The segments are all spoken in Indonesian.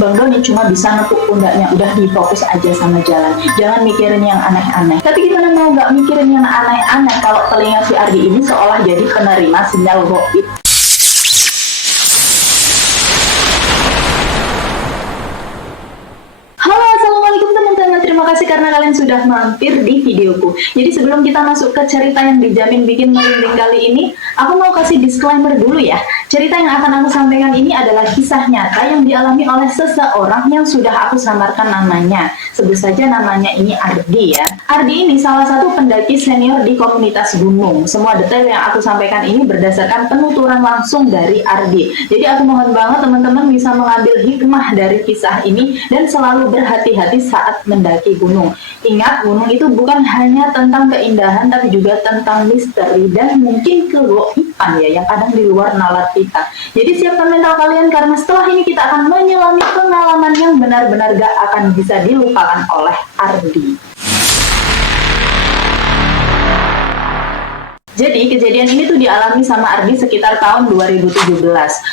Bang Doni cuma bisa nepuk pundaknya, udah difokus aja sama jalan, jangan mikirin yang aneh-aneh. Tapi gimana mau nggak mikirin yang aneh-aneh kalau telinga si Ardi ini seolah jadi penerima sinyal goib. Halo, assalamualaikum teman-teman. Terima kasih karena kalian sudah mampir di videoku. Jadi sebelum kita masuk ke cerita yang dijamin bikin merinding kali ini, aku mau kasih disclaimer dulu ya. Cerita yang akan aku sampaikan ini adalah kisah nyata yang dialami oleh seseorang yang sudah aku samarkan namanya. Sebut saja namanya ini Ardi ya. Ardi ini salah satu pendaki senior di komunitas gunung. Semua detail yang aku sampaikan ini berdasarkan penuturan langsung dari Ardi. Jadi aku mohon banget teman-teman bisa mengambil hikmah dari kisah ini dan selalu berhati-hati saat mendaki gunung. Ingat, gunung itu bukan hanya tentang keindahan tapi juga tentang misteri dan mungkin kegoiban ya yang kadang di luar nalar kita. Jadi siapkan mental kalian karena setelah ini kita akan menyelami pengalaman yang benar-benar gak akan bisa dilupakan oleh Ardi. Jadi kejadian ini tuh dialami sama Ardi sekitar tahun 2017.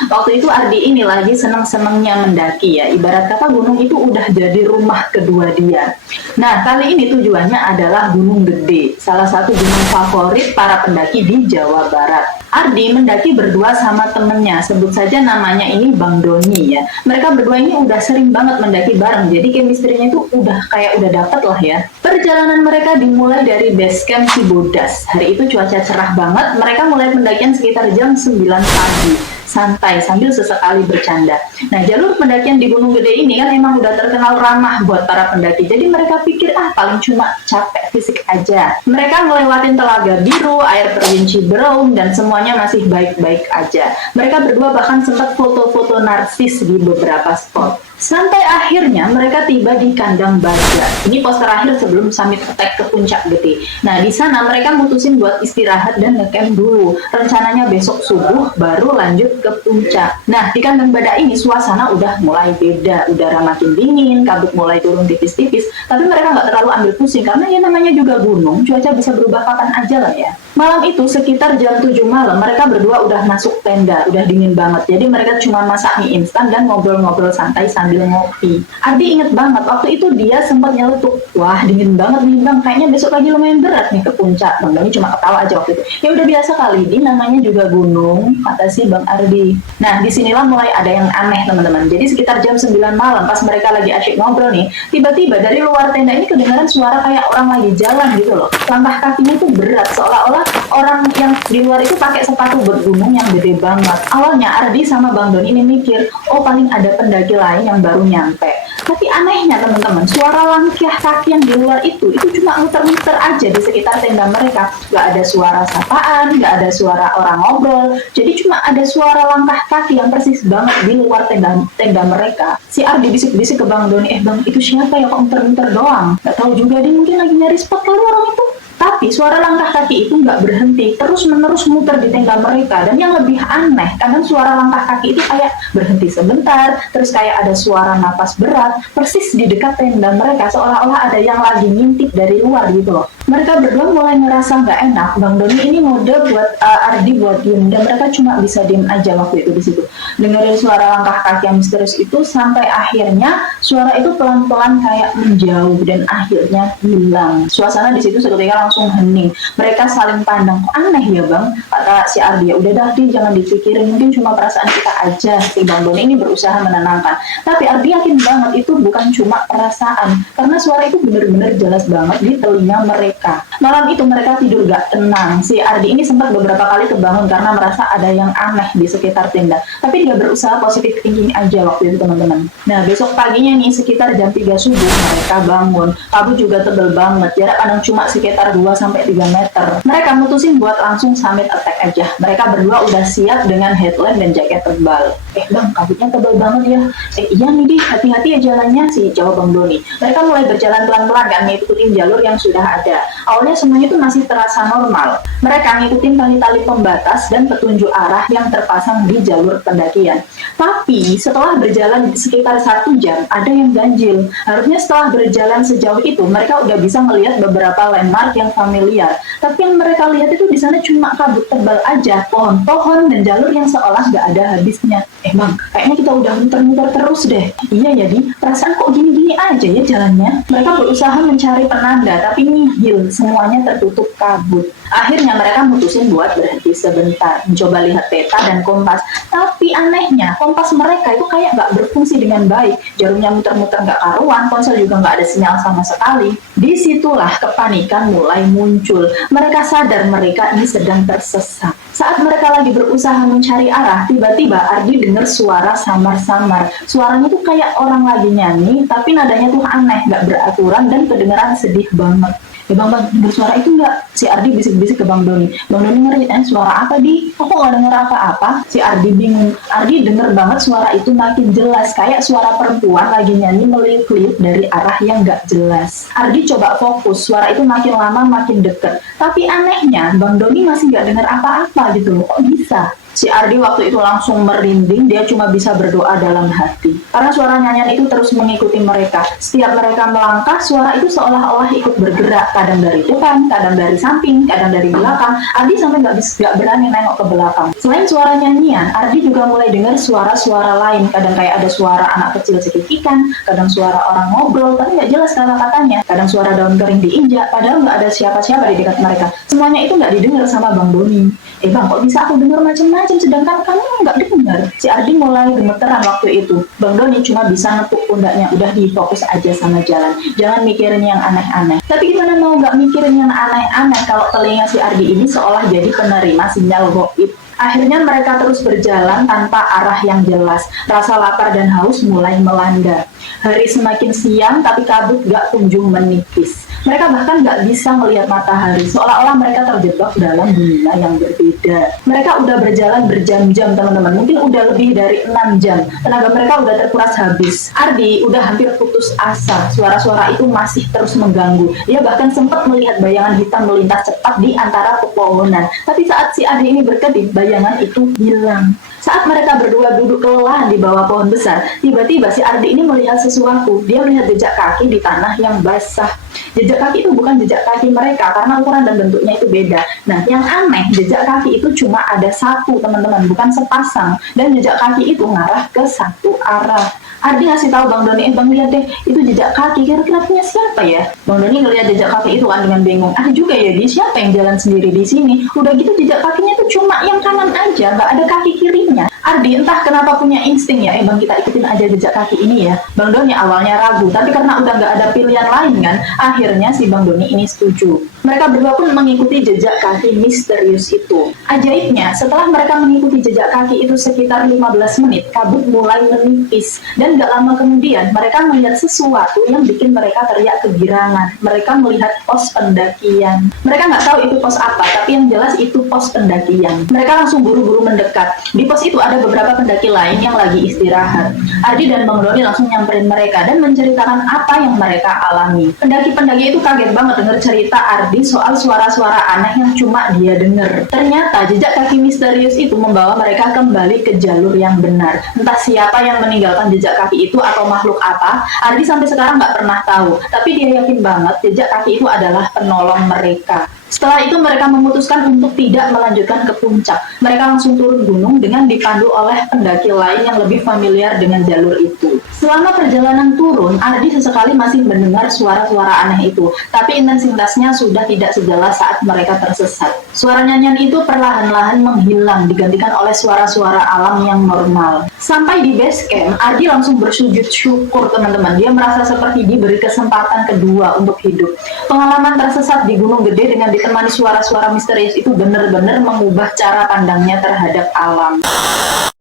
Waktu itu Ardi ini lagi seneng-senengnya mendaki ya. Ibarat kata gunung itu udah jadi rumah kedua dia. Nah kali ini tujuannya adalah Gunung Gede, salah satu gunung favorit para pendaki di Jawa Barat. Ardi mendaki berdua sama temennya, sebut saja namanya ini Bang Doni ya. Mereka berdua ini udah sering banget mendaki bareng, jadi chemistry-nya itu udah dapet lah ya. Perjalanan mereka dimulai dari base camp Cibodas. Hari itu cuaca cerah banget, mereka mulai pendakian sekitar jam 9 pagi. Santai sambil sesekali bercanda. Nah jalur pendakian di Gunung Gede ini kan emang udah terkenal ramah buat para pendaki. Jadi mereka pikir paling cuma capek fisik aja. Mereka ngelewatin Telaga Biru, air terjun Ciberem dan semuanya masih baik-baik aja. Mereka berdua bahkan sempat foto-foto narsis di beberapa spot. Sampai akhirnya mereka tiba di Kandang Baja. Ini pos terakhir sebelum summit attack ke Puncak Gede. Nah di sana mereka mutusin buat istirahat dan ngecamp dulu. Rencananya besok subuh baru lanjut ke puncak. Nah di Kandang Baja ini suasana udah mulai beda, udara makin dingin, kabut mulai turun tipis-tipis. Tapi mereka nggak terlalu ambil pusing karena ya namanya juga gunung, cuaca bisa berubah kapan aja lah ya. Malam itu sekitar jam 7 malam mereka berdua udah masuk tenda, udah dingin banget. Jadi mereka cuma masak mie instan dan ngobrol-ngobrol santai sambil ngopi. Ardi inget banget waktu itu dia sempat nyeletuk, wah dingin banget nih bang, kayaknya besok pagi lumayan berat nih ke puncak. Bang Doni cuma ketawa aja waktu itu. Ya udah biasa kali, ini namanya juga gunung, kata si Bang Ardi. Nah disinilah mulai ada yang aneh teman-teman. Jadi sekitar jam 9 malam pas mereka lagi asyik ngobrol nih, tiba-tiba dari luar tenda ini kedengaran suara kayak orang lagi jalan gitu loh. Langkah kakinya tuh berat, seolah-olah orang yang di luar itu pakai sepatu bergunung yang gede banget. Awalnya Ardi sama Bang Doni ini mikir, oh paling ada pendaki lain yang baru nyampe. Tapi anehnya teman-teman, suara langkah kaki yang di luar itu cuma muter-muter aja di sekitar tenda mereka. Gak ada suara sapaan, gak ada suara orang ngobrol. Jadi cuma ada suara langkah kaki yang persis banget di luar tenda mereka. Si Ardi bisik-bisik ke Bang Doni, bang itu siapa ya kok muter-muter doang? Gak tahu juga dia mungkin lagi nyari spot kali orang itu. Tapi suara langkah kaki itu nggak berhenti, terus-menerus muter di tenda mereka. Dan yang lebih aneh, kadang suara langkah kaki itu kayak berhenti sebentar, terus kayak ada suara napas berat, persis di dekat tenda mereka, seolah-olah ada yang lagi ngintip dari luar gitu loh. Mereka berdua mulai ngerasa nggak enak. Bang Doni ini mode buat Ardi buat diem, dan mereka cuma bisa diem aja waktu itu di situ. Dengerin suara langkah kaki yang misterius itu sampai akhirnya suara itu pelan-pelan kayak menjauh dan akhirnya hilang. Suasana di situ seketika langsung hening. Mereka saling pandang, kok aneh ya bang, kata si Ardi. Ya udah dah Di, jangan dipikirin, mungkin cuma perasaan kita aja. Si Bang Doni ini berusaha menenangkan. Tapi Ardi yakin banget itu bukan cuma perasaan, karena suara itu benar-benar jelas banget di telinga mereka. Malam itu mereka tidur gak tenang. Si Ardi ini sempat beberapa kali kebangun karena merasa ada yang aneh di sekitar tenda. Tapi dia berusaha positif thinking aja waktu itu teman-teman. Nah besok paginya nih sekitar jam 3 subuh mereka bangun. Kabut juga tebel banget, jarak pandang cuma sekitar 2-3 meter. Mereka mutusin buat langsung summit attack aja. Mereka berdua udah siap dengan headlamp dan jaket tebal. Bang, kabutnya tebal banget ya. Iya nih Di, hati-hati ya jalannya, sih jawab Bang Doni. Mereka mulai berjalan pelan-pelan kan, ngikutin jalur yang sudah ada. Awalnya semuanya itu masih terasa normal. Mereka ngikutin tali-tali pembatas dan petunjuk arah yang terpasang di jalur pendakian. Tapi setelah berjalan sekitar 1 jam, ada yang ganjil. Harusnya setelah berjalan sejauh itu, mereka udah bisa melihat beberapa landmark yang familiar. Tapi yang mereka lihat itu di sana cuma kabut tebal aja, pohon-pohon dan jalur yang seolah nggak ada habisnya. Bang, kayaknya kita udah muter-muter terus deh. Iya ya, Di. Perasaan kok gini-gini aja ya jalannya. Mereka berusaha mencari penanda, tapi nihil. Semuanya tertutup kabut. Akhirnya mereka mutusin buat berhenti sebentar, mencoba lihat peta dan kompas. Tapi anehnya, kompas mereka itu kayak nggak berfungsi dengan baik. Jarumnya muter-muter nggak karuan, ponsel juga nggak ada sinyal sama sekali. Disitulah kepanikan mulai muncul. Mereka sadar mereka ini sedang tersesat. Saat mereka lagi berusaha mencari arah, tiba-tiba Ardi dengar suara samar-samar. Suaranya tuh kayak orang lagi nyanyi, tapi nadanya tuh aneh, nggak beraturan dan kedengaran sedih banget. Bang, dengar suara itu nggak? Si Ardi bisik-bisik ke Bang Doni. Bang Doni ngeri, suara apa, Di? Aku nggak dengar apa-apa. Si Ardi bingung. Ardi denger banget suara itu makin jelas, kayak suara perempuan lagi nyanyi meliuk-liuk dari arah yang nggak jelas. Ardi coba fokus, suara itu makin lama makin deket. Tapi anehnya, Bang Doni masih nggak dengar apa-apa gitu loh. Kok bisa? Si Ardi waktu itu langsung merinding, dia cuma bisa berdoa dalam hati. Karena suara nyanyian itu terus mengikuti mereka. Setiap mereka melangkah, suara itu seolah-olah ikut bergerak. Kadang dari depan, kadang dari samping, kadang dari belakang. Ardi sampai nggak berani nengok ke belakang. Selain suara nyanyian, Ardi juga mulai dengar suara-suara lain. Kadang kayak ada suara anak kecil cekikikan, kadang suara orang ngobrol, tapi nggak jelas kata-katanya. Kadang suara daun kering diinjak, padahal nggak ada siapa-siapa di dekat mereka. Semuanya itu nggak didengar sama Bang Doni. Bang, kok bisa aku dengar macam-macam sedangkan kamu nggak dengar? Si Ardi mulai gemeteran waktu itu. Bang Doni cuma bisa nepuk pundaknya, udah difokus aja sama jalan. Jangan mikirin yang aneh-aneh. Tapi gimana mau nggak mikirin yang aneh-aneh kalau telinga si Ardi ini seolah jadi penerima sinyal gaib. Akhirnya mereka terus berjalan tanpa arah yang jelas. Rasa lapar dan haus mulai melanda. Hari semakin siang tapi kabut gak kunjung menipis. Mereka bahkan gak bisa melihat matahari, seolah-olah mereka terjebak dalam dunia yang berbeda. Mereka udah berjalan berjam-jam teman-teman, mungkin udah lebih dari 6 jam. Tenaga mereka udah terkuras habis. Ardi udah hampir putus asa, suara-suara itu masih terus mengganggu. Dia bahkan sempat melihat bayangan hitam melintas cepat di antara pepohonan. Tapi saat si Ardi ini berkedip, bayangan itu hilang. Saat mereka berdua duduk kelelahan di bawah pohon besar, tiba-tiba si Ardi ini melihat sesuatu. Dia melihat jejak kaki di tanah yang basah. Jejak kaki itu bukan jejak kaki mereka karena ukuran dan bentuknya itu beda. Nah, yang aneh, jejak kaki itu cuma ada satu, teman-teman, bukan sepasang. Dan jejak kaki itu ngarah ke satu arah. Ardi ngasih tahu Bang Doni, Bang lihat deh, itu jejak kaki, kira-kira punya siapa ya? Bang Doni ngelihat jejak kaki itu kan dengan bingung. Ada juga ya, di siapa yang jalan sendiri di sini? Udah gitu jejak kakinya tuh cuma yang kanan aja, nggak ada kaki kirinya. Ardi entah kenapa punya insting ya, Bang kita ikutin aja jejak kaki ini ya. Bang Doni awalnya ragu, tapi karena udah nggak ada pilihan lain kan, akhirnya si Bang Doni ini setuju. Mereka berdua pun mengikuti jejak kaki misterius itu. Ajaibnya, setelah mereka mengikuti jejak kaki itu sekitar 15 menit, kabut mulai menipis. Dan gak lama kemudian, mereka melihat sesuatu yang bikin mereka teriak kegirangan. Mereka melihat pos pendakian. Mereka nggak tahu itu pos apa, tapi yang jelas itu pos pendakian. Mereka langsung buru-buru mendekat. Di pos itu ada beberapa pendaki lain yang lagi istirahat. Ardi dan Bang Doni langsung nyamperin mereka dan menceritakan apa yang mereka alami. Pendaki-pendaki itu kaget banget dengar cerita Ardi soal suara-suara aneh yang cuma dia dengar. Ternyata jejak kaki misterius itu membawa mereka kembali ke jalur yang benar. Entah siapa yang meninggalkan jejak kaki itu atau makhluk apa, Ardi sampai sekarang nggak pernah tahu. Tapi dia yakin banget jejak kaki itu adalah penolong mereka. Setelah itu mereka memutuskan untuk tidak melanjutkan ke puncak. Mereka langsung turun gunung dengan dipandu oleh pendaki lain yang lebih familiar dengan jalur itu. Selama perjalanan turun, Ardi sesekali masih mendengar suara-suara aneh itu, tapi intensitasnya sudah tidak sejelas saat mereka tersesat. Suara nyanyian itu perlahan-lahan menghilang, digantikan oleh suara-suara alam yang normal. Sampai di base camp, Ardi langsung bersujud syukur teman-teman. Dia merasa seperti diberi kesempatan kedua untuk hidup. Pengalaman tersesat di Gunung Gede dengan ditemani suara-suara misterius itu benar-benar mengubah cara pandangnya terhadap alam.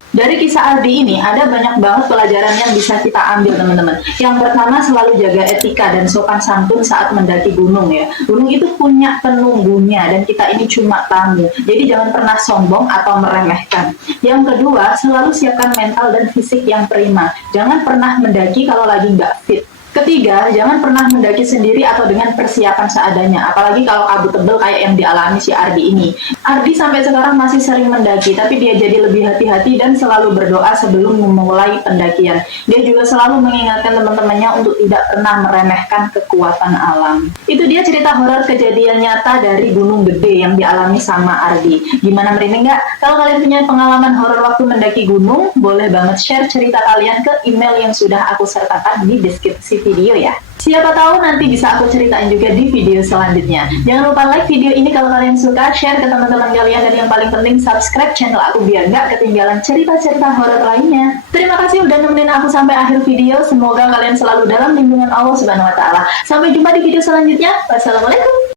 Dari kisah Ardi ini ada banyak banget pelajaran yang bisa kita ambil teman-teman. Yang pertama, selalu jaga etika dan sopan santun saat mendaki gunung ya. Gunung itu punya penunggunya dan kita ini cuma tamu. Jadi jangan pernah sombong atau meremehkan. Yang kedua, selalu siapkan mental dan fisik yang prima. Jangan pernah mendaki kalau lagi nggak fit. Ketiga, jangan pernah mendaki sendiri atau dengan persiapan seadanya, apalagi kalau kabut tebal kayak yang dialami si Ardi ini. Ardi sampai sekarang masih sering mendaki, tapi dia jadi lebih hati-hati dan selalu berdoa sebelum memulai pendakian. Dia juga selalu mengingatkan teman-temannya untuk tidak pernah meremehkan kekuatan alam. Itu dia cerita horor kejadian nyata dari Gunung Gede yang dialami sama Ardi. Gimana, merinding nggak? Kalau kalian punya pengalaman horor waktu mendaki gunung, boleh banget share cerita kalian ke email yang sudah aku sertakan di deskripsi video ya. Siapa tahu nanti bisa aku ceritain juga di video selanjutnya. Jangan lupa like video ini kalau kalian suka, share ke teman-teman kalian, dan yang paling penting subscribe channel aku biar nggak ketinggalan cerita-cerita horor lainnya. Terima kasih udah nemenin aku sampai akhir video. Semoga kalian selalu dalam lindungan Allah Subhanahu wa Ta'ala. Sampai jumpa di video selanjutnya. Wassalamualaikum.